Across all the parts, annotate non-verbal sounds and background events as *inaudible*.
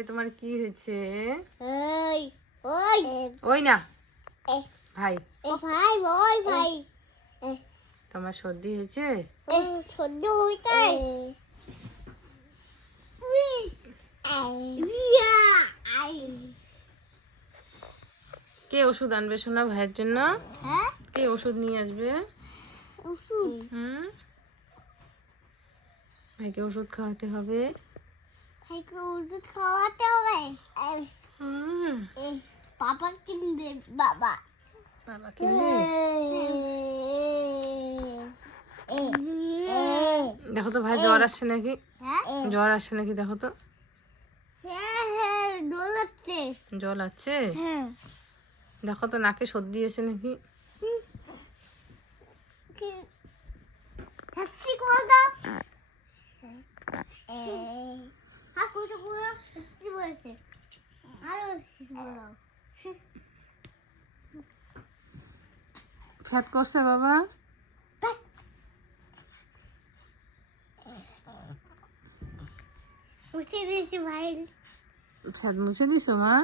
ভাই তোমার কি হয়েছে? ওই ওই। ওই না। ভাই। ও ভাই ওই ভাই। তোমার সর্দি হয়েছে? কে ওষুধ আনবে শোনা ভাইয়ের জন্য? হ্যাঁ? কে ওষুধ নিয়ে আসবে? ওষুধ। হুম? ভাইকে ওষুধ খাওয়াতে হবে। ভাইকে ওষুধ খাওয়াতে হবে হুম পাপা কিনবে বাবা বাবা কিনবে দেখো তো ভাই জ্বর আসছে নাকি? হ্যাঁ? জ্বর আসছে নাকি দেখো তো? হ্যাঁ হ্যাঁ জল আছে হ্যাঁ। দেখো তো নাকে সর্দি এসে নাকি? করে তো হ্যাঁ কি বলছে। আরও ফ্যাট করছে বাবা? মুছে দিয়েছি ভাই। ফ্যাট মুছে দিছো মা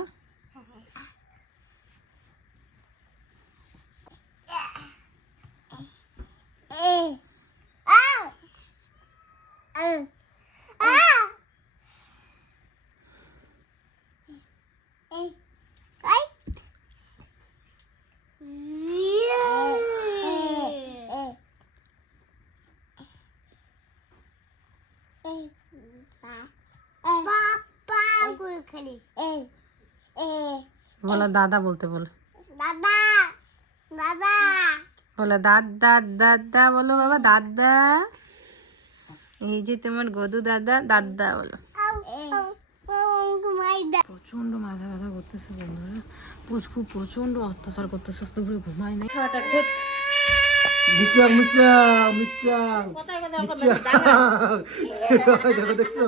এ আও আও আও এই কাই পাপা করে খেলি এ এ বলো দাদা বলতে বলো। দাদা দাদা। বলো দাদা দাদা বলো বাবা দাদা এই যে তোমার গদু দাদা দাদা বলো। প্রচণ্ড মাথা ব্যথা করতেছে বন্ধুরা। প্রচণ্ড অত্যাচার করতেছে দুপুরে ঘুমাই নাই। মিচাং মিচাং মিচাং দেখো দেখছ?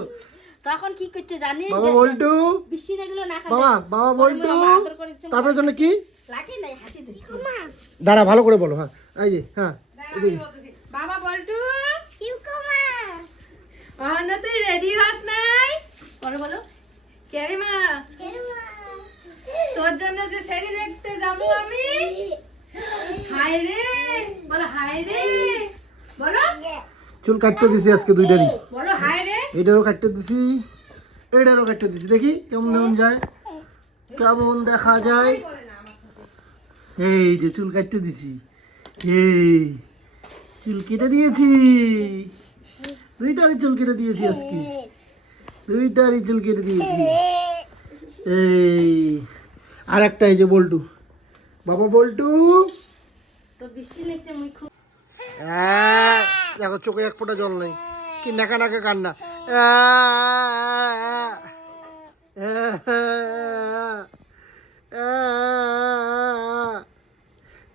তখন কি করছে জানি? বাবা বল্টু। বেশি লাগল না বাবা বাবা বল্টু। তারপরে জন্য কি? লাগে নাই হাসি দিচ্ছে। দাঁড়া ভালো করে বলো হ্যাঁ। এই যে হ্যাঁ বাবা বল্টু। কিউকুমা অহনা তুই রেডি হস নাই? বলো। বলো মা? তোর জন্য যে সেরি দেখতে যাব আমি? হাই রে বলো হাই রে বলো। চুল কাটতে দিছি আজকে দুইটারই বলো হাই রে এইটারও কাটতে দিছি এইটারও কাটতে দিছি। দেখি কেমন কেমন যায়। কেমন দেখা যায়। এই যে চুল কাটতে দিছি। এই চুল কেটে দিয়েছি। দুইটারই চুল কেটে দিয়েছি আজকে। দুইটারই চুল কেটে দিয়েছি। এই আর একটা এই যে বল্টু। বাবা বল্টু? তো বেশি লাগছে মুই খুব আহ, দেখো চোখে এক ফোঁটা জল নেই। কি নাকা নাকা কান্না।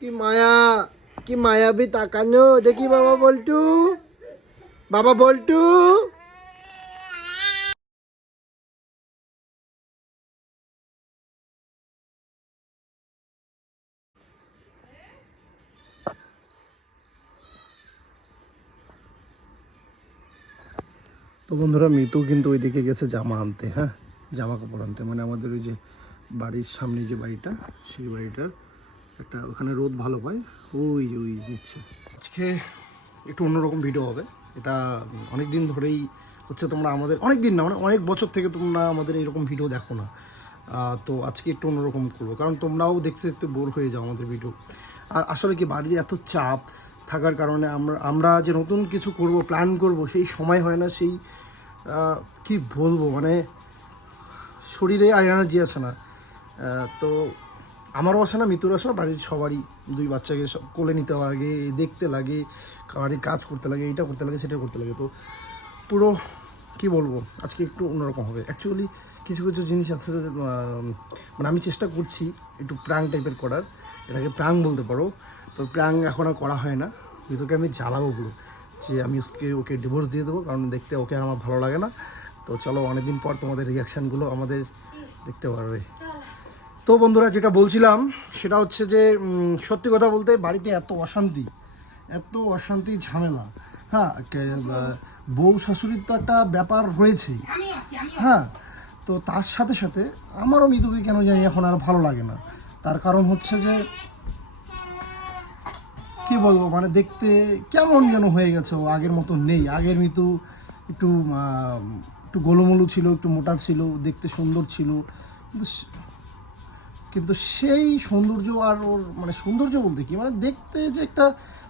কি মায়া কি মায়াবি তাকানো। দেখি বাবা বল্টু। বাবা বল্টু। তো বন্ধুরা মিতু কিন্তু ওইদিকে গেছে জামা আনতে হ্যাঁ? জামা কাপড় আনতে। মানে আমাদের ওই যে বাড়ির সামনে যে বাড়িটা, সেই বাড়িটার একটা ওখানে রোদ ভালো পায়, ওই ওই দিচ্ছে। আজকে একটু অন্যরকম ভিডিও হবে। এটা অনেক দিন ধরেই হচ্ছে তোমরা আমাদের অনেক দিন না মানে অনেক বছর থেকে তোমরা আমাদের এরকম ভিডিও দেখো না। তো আজকে একটু অন্যরকম করব, কারণ তোমরাও দেখতে দেখতে বোর হয়ে যাও আমাদের ভিডিও। আর আসলে কি, বাড়ির এত চাপ থাকার কারণে আমরা আমরা যে নতুন কিছু করব, প্ল্যান করব, সেই সময় হয় না, সেই কি বলব মানে শরীরে আর এনার্জি আসে না তো আমারও আসে না মৃত্যুর আসে না, বাড়ির সবারই দুই বাচ্চাকে সব কোলে নিতে লাগে, দেখতে লাগে, বাড়ির কাজ করতে লাগে, এইটা করতে লাগে, সেটা করতে লাগে। তো পুরো, কি বলব, আজকে একটু অন্যরকম হবে। অ্যাকচুয়ালি কিছু কিছু জিনিস আছে মানে আমি চেষ্টা করছি একটু প্রাং টাইপের করার। এটাকে প্রাং বলতে পারো। তো প্রাং এখন আর করা হয় না। মৃতকে আমি জ্বালাবো পুরো। যে আমি ওকে ওকে ডিভোর্স দিয়ে দেবো কারণ দেখতে ওকে আমার ভালো লাগে না। তো চলো অনেকদিন পর তোমাদের রিয়াকশানগুলো আমাদের দেখতে পারবে। তো বন্ধুরা যেটা বলছিলাম সেটা হচ্ছে যে সত্যি কথা বলতে বাড়িতে এত অশান্তি এত অশান্তি ঝামেলা। হ্যাঁ বউ শাশুড়ির তো একটা ব্যাপার রয়েছেই হ্যাঁ তো তার সাথে সাথে আমারও মিতুকে কেন জানি এখন আর ভালো লাগে না। তার কারণ হচ্ছে যে কি বলব? মানে দেখতে কেমন যেন হয়ে গেছে ও, আগের মতো নেই। আগের মিতু একটু একটু গোলমলু ছিল, একটু মোটা ছিল, দেখতে সুন্দর ছিল। কিন্তু কিন্তু সেই সৌন্দর্য আর ওর মানে সৌন্দর্য বলতে কি? মানে দেখতে যে একটা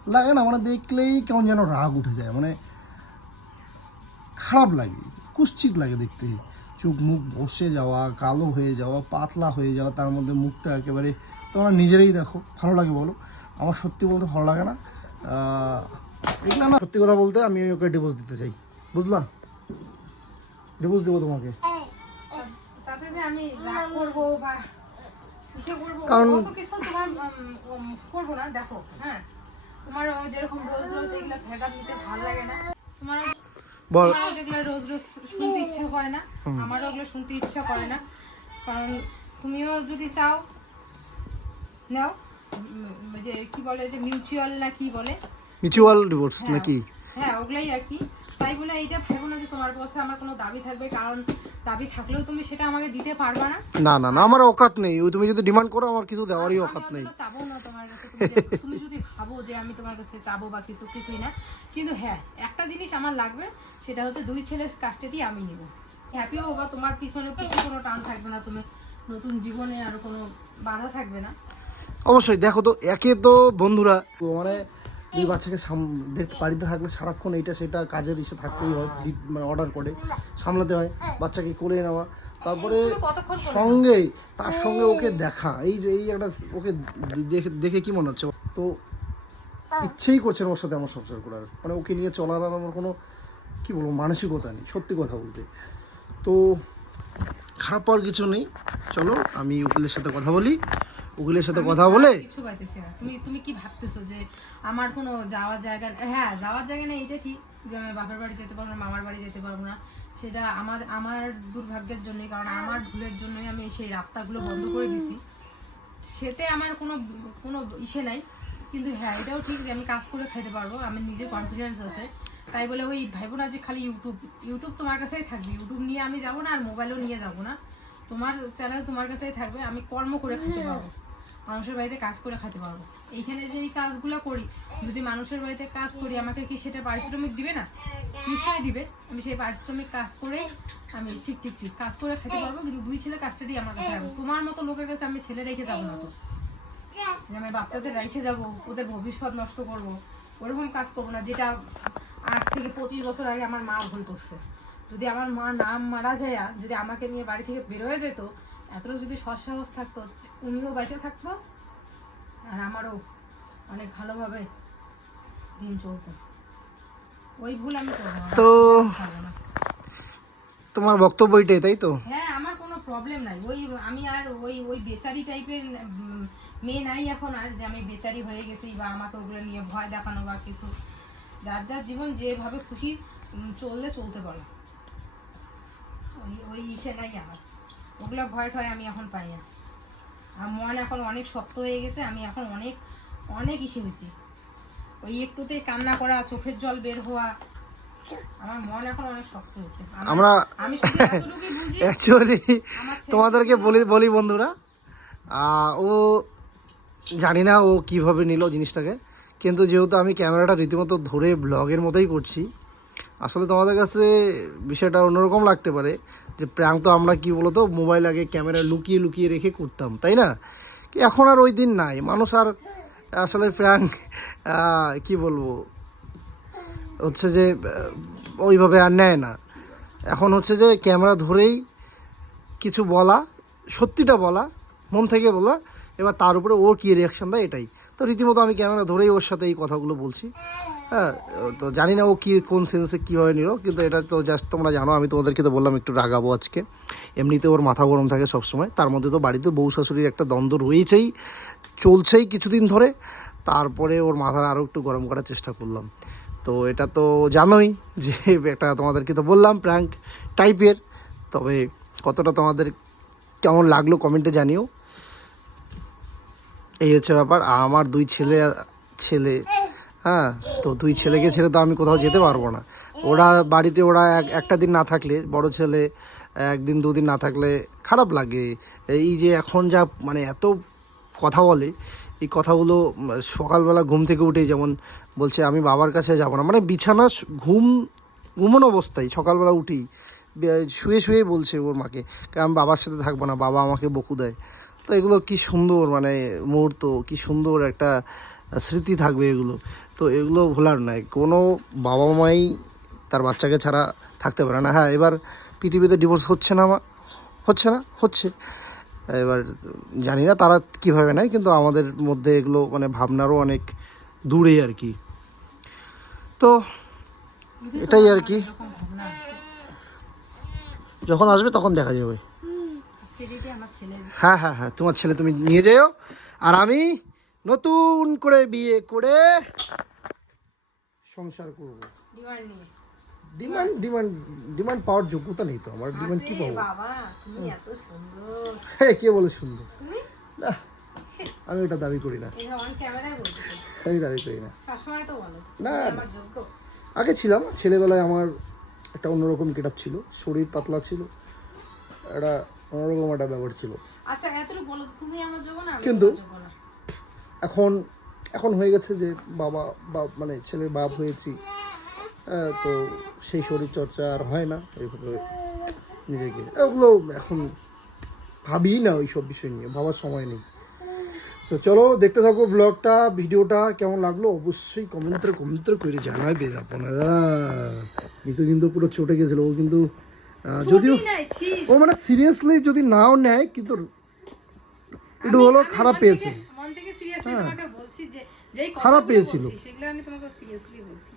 লাগে না মানে দেখলেই কেমন যেন রাগ উঠে যায়। মানে খারাপ লাগে, কুশ্চিত লাগে দেখতে। চোখ মুখ বসে যাওয়া, কালো হয়ে যাওয়া, পাতলা হয়ে যাওয়া, তার মধ্যে মুখটা একেবারে তোমরা নিজেরাই দেখো, ভালো লাগে বলো। আমার সত্যি বলতে ভালো লাগে না। এগুলো না সত্যি কথা বলতে আমি ওকে ডিভোর্স দিতে চাই। বুঝলা? ডিভোর্স দেবো তোমাকে। কারণ- হ্যাঁ। তোমার ওই যেরকম রোজ রোজ এগুলো ফেরত নিতে ভালো লাগে না। তোমার ওই- বল। যেগুলো রোজ রোজ শুনতে ইচ্ছা করে না আমারও ওগুলো শুনতে ইচ্ছা করে না। কারণ তুমিও যদি চাও নাও। যে কি বলে যে মিউচুয়াল না কি বলে? মিউচুয়াল ডিভোর্স নাকি? হ্যাঁ ওগুলাই আর কি। তাই বলে এইটা ভেবো না যে তোমার কাছে আমার কোনো দাবি থাকবে কারণ দাবি থাকলেও তুমি সেটা আমাকে দিতে পারবে না। না না না আমার অকাত নেই। তুমি যদি ডিমান্ড করো আমার কিছু দেওয়ারই অকাত নেই। চাবো না তোমার কাছে *laughs* তুমি যদি ভাবো যে আমি তোমার কাছে চাবো বা কিছু কিছুই না। কিন্তু হ্যাঁ একটা জিনিস আমার লাগবে সেটা হচ্ছে দুই ছেলের কাস্টেডি আমি নিব। হ্যাপিও বা তোমার পিছনে কিছু কোনো টান থাকবে না তুমি নতুন জীবনে আর কোনো বাধা থাকবে না। অবশ্যই দেখো তো একে তো বন্ধুরা তো মানে দুই বাচ্চাকে সাম- দেখতে বাড়িতে থাকলে সারাক্ষণ এইটা সেটা কাজের ইসে থাকতেই হয় মানে অর্ডার করে সামলাতে হয় বাচ্চাকে কোলে নেওয়া। তারপরে সঙ্গে তার সঙ্গে ওকে দেখা এই যে এই একটা ওকে দেখে দেখে কি মনে হচ্ছে? তো ইচ্ছেই করছে না ওর সাথে আমার সংসার করার। মানে ওকে নিয়ে চলার আর আমার কোনো কি বলব মানসিকতা নেই সত্যি কথা বলতে। তো খারাপ পাওয়ার কিছু নেই। চলো আমি উকিলের সাথে কথা বলি। উকিলের সাথে কথা বলে? কিছু পাইতেছি না। তুমি তুমি কি ভাবতেছো যে আমার কোনো যাওয়ার জায়গা হ্যাঁ যাওয়ার জায়গা নেই এটা ঠিক যে আমি বাপের বাড়ি যেতে পারব না, মামার বাড়ি যেতে পারব না। সেটা আমার আমার দুর্ভাগ্যের জন্যই, কারণ আমার ভুলের জন্যই আমি সেই রাস্তাগুলো বন্ধ করে দিছি। সেতে আমার কোনো কোনো ইসে নাই। কিন্তু হ্যাঁ এটাও ঠিক যে আমি কাজ করে খেতে পারব আমার নিজের কনফিডেন্স আছে। তাই বলে ওই ভাইবো না যে খালি ইউটিউব ইউটিউব তোমার কাছেই থাকবে। ইউটিউব নিয়ে আমি যাব না আর মোবাইলও নিয়ে যাব না। তোমার চ্যানেল তোমার কাছেই থাকবে, আমি কর্ম করে খেতে পারব। মানুষের বাড়িতে কাজ করে খেতে পারব। এইখানে যে এই কাজগুলো করি, যদি মানুষের বাড়িতে কাজ করি, আমাকে কি সেটা পারিশ্রমিক দিবে না? নিশ্চয়ই দিবে। আমি সেই পারিশ্রমিক কাজ করে আমি ঠিক ঠিক ঠিক কাজ করে খেতে পারব। কিন্তু দুই ছেলে কাজটাই আমার কাছে রাখব। তোমার মতো লোকের কাছে আমি ছেলে রেখে যাব না তো। আমি বাচ্চাদের রেখে যাব, ওদের ভবিষ্যৎ নষ্ট করব, ওরকম কাজ করব না, যেটা আজ থেকে পঁচিশ বছর আগে আমার মা ভুল করছে। যদি আমার মা নাম মারা যায় যদি আমাকে নিয়ে বাড়ি থেকে বেরোয় যেত এতটা যদি সৎসাহস থাকতো উনিও বেঁচে থাকতো আর আমারও অনেক ভালোভাবে দিন চলতো। ওই ভুল আমি তো। তোমার বক্তব্য এটাই তাই তো? হ্যাঁ আমার কোনো প্রবলেম নাই। ওই আমি আর ওই ওই বেচারি টাইপের মেয়ে নাই এখন আর যে আমি বেচারি হয়ে গেছি বা আমাকে ওগুলো নিয়ে ভয় দেখানো বা কিছু। যার যার জীবন যেভাবে খুশি চললে চলতে পারো। ওই ওই ইসে নাই আমার। ওগুলো ভয় টয় আমি এখন পাই না। আর মন এখন অনেক শক্ত হয়ে গেছে আমি এখন অনেক অনেক ইসে হয়েছি। ওই একটুতেই কান্না করা চোখের জল বের হওয়া আমার মন এখন অনেক শক্ত হয়েছে। আমরা আমি শুধু এতটুকুই বুঝি অ্যাকচুয়ালি তোমাদেরকে বলি বলি বন্ধুরা ও জানি না ও কীভাবে নিল জিনিসটাকে কিন্তু যেহেতু আমি ক্যামেরাটা রীতিমতো ধরে ব্লগের মতোই করছি আসলে তোমাদের কাছে বিষয়টা অন্যরকম লাগতে পারে। যে প্র্যাঙ্ক তো আমরা কি বলতো মোবাইল আগে ক্যামেরা লুকিয়ে লুকিয়ে রেখে করতাম, তাই না? এখন আর ওই দিন নাই। মানুষ আর, আসলে প্র্যাঙ্ক কি বলব? হচ্ছে যে ওইভাবে আর নেয় না। এখন হচ্ছে যে ক্যামেরা ধরেই কিছু বলা, সত্যিটা বলা, মন থেকে বলা, এবার তার উপরে ও কী রিয়াকশন দেয় এটাই। তো রীতিমতো আমি ক্যামেরা ধরেই ওর সাথে এই কথাগুলো বলছি। হ্যাঁ তো জানি না ও কী, কোন সেন্সে কীভাবে নিল, কিন্তু এটা তো জাস্ট তোমরা জানো, আমি তোমাদেরকে তো বললাম একটু রাগাবো আজকে। এমনিতে ওর মাথা গরম থাকে সবসময়, তার মধ্যে তো বাড়িতে বউ শাশুড়ির একটা দ্বন্দ্ব রয়েছেই, চলছেই কিছুদিন ধরে। তারপরে ওর মাথা আরও একটু গরম করার চেষ্টা করলাম। তো এটা তো জানোই যে একটা তোমাদেরকে তো বললাম প্র্যাঙ্ক টাইপের তবে কতটা তোমাদের কেমন লাগল কমেন্টে জানিও। এই হচ্ছে ব্যাপার। আমার দুই ছেলে ছেলে হ্যাঁ তো দুই ছেলেকে ছেড়ে তো আমি কোথাও যেতে পারব না। ওরা বাড়িতে, ওরা এক, একটা দিন না থাকলে, বড় ছেলে, একদিন, দুদিন না থাকলে খারাপ লাগে। এই যে এখন যা মানে এত কথা বলে, এই কথাগুলো সকালবেলা ঘুম থেকে উঠে যেমন বলছে, আমি বাবার কাছে যাব না। মানে বিছানা ঘুম, ঘুমন অবস্থায়, সকালবেলা উঠি শুয়ে শুয়ে বলছে ওর মাকে, "কে, আমি বাবার সাথে থাকব না, বাবা আমাকে বকু দেয়। তো এগুলো কি সুন্দর মানে মুহূর্ত, কি সুন্দর একটা স্মৃতি থাকবে এগুলো। তো এগুলো ভোলার নয়, কোনো বাবা মাই তার বাচ্চাকে ছাড়া থাকতে পারে না। হ্যাঁ এবার পৃথিবীতে ডিভোর্স হচ্ছে না হচ্ছে না, হচ্ছে। এবার জানি না তারা কীভাবে নেয়, কিন্তু আমাদের মধ্যে এগুলো মানে ভাবনারও অনেক দূরে আর কি। তো এটাই আর কি। যখন আসবে তখন দেখা যাবে। হ্যাঁ হ্যাঁ হ্যাঁ তোমার ছেলে তুমি নিয়ে যেও আর আমি নতুন করে বিয়ে করে সংসার করব। ডিমান্ড ডিমান্ড ডিমান্ড পাওয়ার যোগ্যতা নেই তো আমার। ডিমান্ড কি পাবো? বলে সুন্দর? তুমি? না আমি ওটা দাবি করি না। আমি দাবি করি না। না। আগে ছিলাম ছেলেবেলায় আমার একটা অন্যরকম কেটাপ ছিল শরীর পাতলা ছিল। একটা অন্যরকম একটা ব্যাপার ছিল। আচ্ছা এতটুকু বলো তো, তুমি আমার যোগ্য না কিন্তু- এখন এখন হয়ে গেছে যে বাবা বা মানে ছেলের বাপ হয়েছি তো সেই শরীর চর্চা আর হয় না এইভাবে নিজেকে। ওগুলো এখন ভাবি না ওই সব বিষয় নিয়ে ভাবার সময় নেই। তো চলো দেখতে থাকো ব্লগটা ভিডিওটা কেমন লাগল অবশ্যই কমেন্টে কমেন্টে করে জানাবে আপনারা। মিতু কিন্তু পুরো চটে গেছিল ও কিন্তু যদিও। ও মানে সিরিয়াসলি যদি নাও নেয় কিন্তু একটু হলো খারাপ পেয়েছে থেকে- মন থেকে সিরিয়াসলি হ্যাঁ। তোমাকে বলছি যে যেই খারাপ পেয়েছিল। বলছি, সেগুলো আমি তোমাকে সিরিয়াসলি বলছি।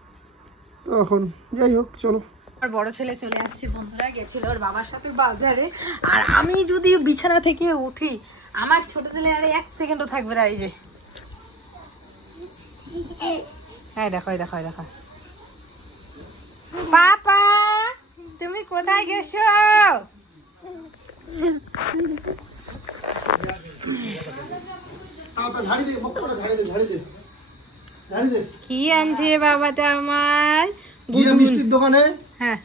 তো এখন যাই হোক চলো। আর বড় ছেলে চলে আসছে বন্ধুরা গেছিল ওর বাবার সাথে বাজারে। আর আমি যদি বিছানা থেকে উঠি আমার ছোট ছেলে আরে এক সেকেন্ডও থাকবে না এই যে। হ্যাঁ দেখো এই দেখো দেখো। পাপা! তুমি কোথায় গেছো? কি আনছে বাবাটা আমার? মিষ্টির দোকানে? হ্যাঁ।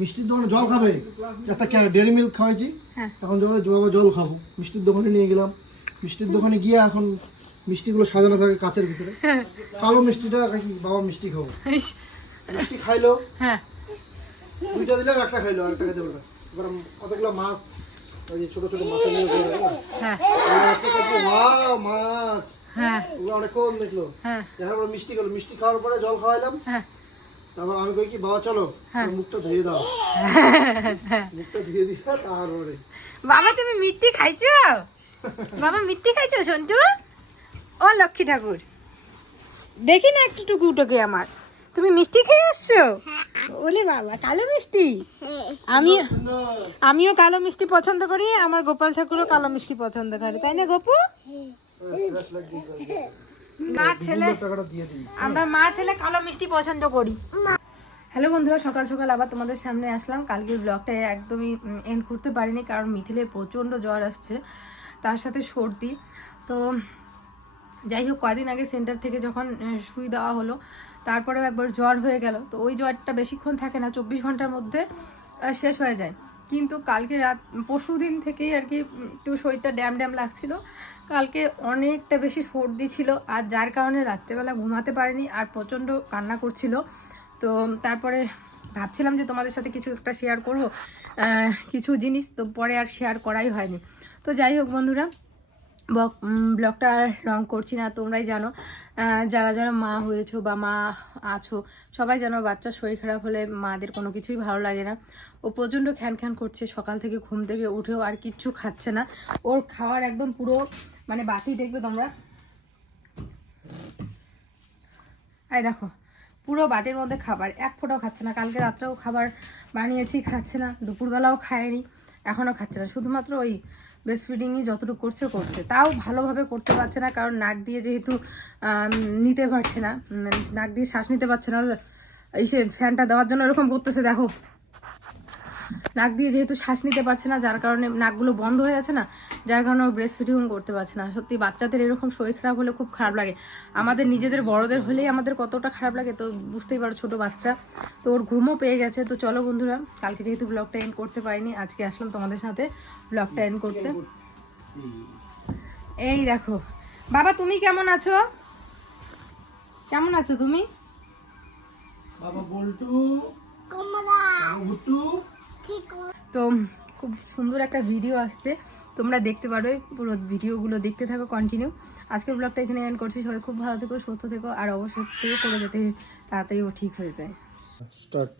মিষ্টির দোকানে জল খাবে। একটা ডেয়ারি মিল্ক খাওয়াইছি। হ্যাঁ। এখন জল বাবা জল খাব। মিষ্টির দোকানে নিয়ে গেলাম। মিষ্টির দোকানে গিয়ে এখন মিষ্টিগুলো সাজানো থাকে কাচের ভিতরে। কালো মিষ্টিটা কি বাবা মিষ্টি খাব। মিষ্টি খাইলো। হ্যাঁ। দুইটা দিলাম একটা খাইলো আর একটা খেতে পারবে এবার কতগুলো মাছ ওই যে ছোট ছোট মাছের নিয়ে গেলো হ্যাঁ। মাছে ওয়াও মাছ। হ্যাঁ। ওগুলো অনেকক্ষণ দেখল। হ্যাঁ। দেখার পর মিষ্টি খেলো মিষ্টি খাওয়ার পরে জল খাওয়াইলাম। হ্যাঁ। তারপর আমি কই কি বাবা চলো হ্যাঁ। মুখটা ধুয়ে দাও। মুখটা ধুয়ে দিয়ে তারপরে। বাবা তুমি মিষ্টি খাইছো? বাবা মিষ্টি খাইছো সন্তু? ও লক্ষ্মী ঠাকুর। দেখি না একটু টুকু টুকে আমার। তুমি মিষ্টি খেয়ে আসছো? ওলে বাবা, কালো মিষ্টি? আমি, আমিও কালো মিষ্টি পছন্দ করি, আমার গোপাল ঠাকুরও কালো মিষ্টি পছন্দ করে, তাই না গোপু? মা ছেলে, আমরা মা ছেলে কালো মিষ্টি পছন্দ করি। হ্যালো বন্ধুরা, সকাল সকাল আবার তোমাদের সামনে আসলাম। কালকের ব্লগটা একদমই এন্ড করতে পারিনি, কারণ মিথিলে প্রচণ্ড জ্বর আসছে, তার সাথে সর্দি। তো যাই হোক, কদিন আগে সেন্টার থেকে যখন সুই দেওয়া হলো তারপরেও একবার জ্বর হয়ে গেল। তো ওই জ্বরটা বেশিক্ষণ থাকে না, চব্বিশ ঘণ্টার মধ্যে শেষ হয়ে যায়। কিন্তু কালকে রাত, পরশু দিন থেকেই আর কি একটু শরীরটা ড্যাম ড্যাম লাগছিল। কালকে অনেকটা বেশি সর্দি ছিল, আর যার কারণে রাত্রেবেলা ঘুমাতে পারিনি, আর প্রচণ্ড কান্না করছিল। তো তারপরে ভাবছিলাম যে তোমাদের সাথে কিছু একটা শেয়ার করব কিছু জিনিস, তো পরে আর শেয়ার করাই হয়নি। তো যাই হোক বন্ধুরা ব্লগটা রং করছি না, তোমরাই জানো। যারা যারা মা হয়েছো বা মা আছো, সবাই জানো বাচ্চার শরীর খারাপ হলে মাদের কোনো কিছুই ভালো লাগে না। ও প্রচণ্ড খ্যান খ্যান করছে, সকাল থেকে ঘুম থেকে উঠেও আর কিচ্ছু খাচ্ছে না। ওর খাওয়ার একদম পুরো মানে বাটি দেখবে তোমরা। এই দেখো, পুরো বাটির মধ্যে খাবার, এক ফোঁটাও খাচ্ছে না। কালকে রাত্রেও খাবার বানিয়েছি, খাচ্ছে না। দুপুরবেলাও খায়নি, এখনও খাচ্ছে না। শুধুমাত্র ওই বেস্ট ফিডিংই যতটুকু করছে করছে। তাও ভালোভাবে করতে পারছে না, কারণ নাক দিয়ে যেহেতু নিতে পারছে না। নাক দিয়ে শ্বাস নিতে পারছে না। এই সে ফ্যানটা দেওয়ার জন্য এরকম করতেছে, দেখো। নাক দিয়ে যেহেতু শ্বাস নিতে পারছে না যার কারণে নাকগুলো বন্ধ হয়ে আছে না যার কারণে ও ব্রেস্ট ফিডিং করতে পারছে না। সত্যি বাচ্চাদের এরকম শরীর খারাপ হলে খুব খারাপ লাগে। আমাদের নিজেদের বড়দের হলেই আমাদের কতটা খারাপ লাগে তো বুঝতেই পারো ছোট বাচ্চা। তো ওর ঘুমও পেয়ে গেছে। তো চলো বন্ধুরা কালকে যেহেতু ব্লগটা এন্ড করতে পারিনি আজকে আসলাম তোমাদের সাথে ব্লগটা এন্ড করতে। এই দেখো। বাবা তুমি কেমন আছো? কেমন আছো তুমি? বাবা বল্টু। কমলা। কর তো খুব সুন্দর একটা ভিডিও আসছে। তোমরা দেখতে পারবে পুরো ভিডিওগুলো দেখতে থাকো কন্টিনিউ আজকের ব্লগটা এখানে এন্ড করছি। সবাই খুব ভালো থেকো সুস্থ থেকো আর অবশ্যই থেকে করে যেতে তাড়াতাড়ি ও ঠিক হয়ে যায়। স্টার্ট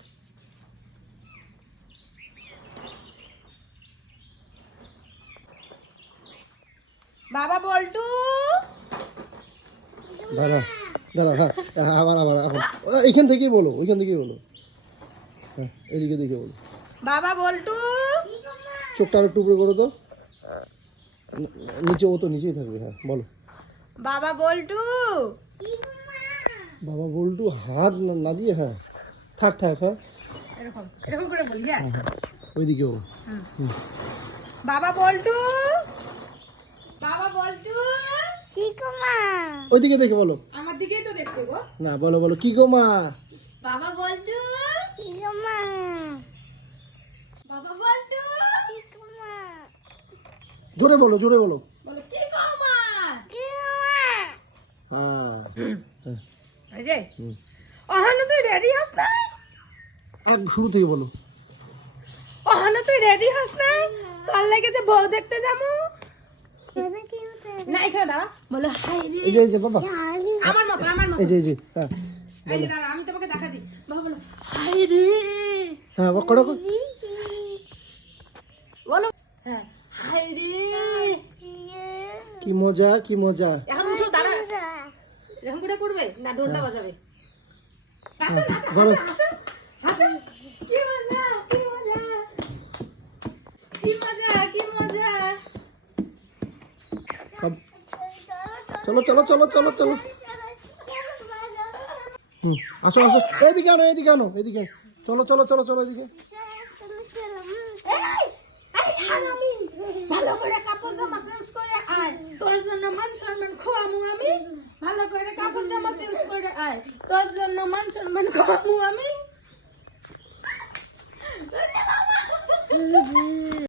বাবা বল্টু! দাঁড়া দাঁড়া হ্যাঁ হ্যাঁ, আবার আবার থেকেই বলো ওইখান থেকেই বলো। হ্যাঁ এদিকে দেখে বলো। বাবা বল্টু। চোখটা আরও টুকরো করো তো নিচে ও তো নিচেই থাকবে হ্যাঁ বলো। বাবা বল্টু। বাবা বল্টু হাত না- না দিয়ে হ্যাঁ। থাক থাক হ্যাঁ। এরকম এরকম করে বলি হ্যাঁ। ওইদিকে ও। বাবা বল্টু। বাবা বল্টু। কি কমা ওইদিকে দেখে বলো। আমার দিকেই তো দেখতে গো। না বলো বলো কি গো মা? বাবা বল্টু। কি কমা বাবা বল্টু কি কমা জোরে বলো জোরে বলো। বলো কি গো মা কি কমা? হ্যাঁ। অহানো তুই রেডি হাস নাই? এক শুরু থেকে বলো। অহানো তুই রেডি হাস নাই? তোর লাগে যে বউ দেখতে যাব। দাদা কি হতে না এখানে দাঁড়া। বলে হাই রে। এই যে এই যে বাবা। আমার মতো আমার মতো। এই যে এই যে হ্যাঁ। এই যে দাঁড়া আমি তোমাকে দেখা দিই। বাবা বলো হাই রে। হ্যাঁ করো করো। বলো। হ্যাঁ। হাই রে কি মজা কি মজা। এখন উঠো দাঁড়া। এরকম করে করবে না ঢোলটা বাজাবে। নাচো নাচো বলো। হাসো হাসো। কি মজা কি মজা। কি মজা কি মজা। চলো চলো চলো চলো চলো। আসো আসো। এইদিকে আনো এইদিকে আনো এদিকে চলো চলো চলো চলো এদিকে এই, এই হারামি, ভালো করে কাপড় জামা চেঞ্জ করে আয় তোর জন্য মান সম্মান খোয়ামু আমি? ভালো করে কাপড় জামা চেঞ্জ করে আয়। তোর জন্য মান সম্মান খোয়ামু আমি?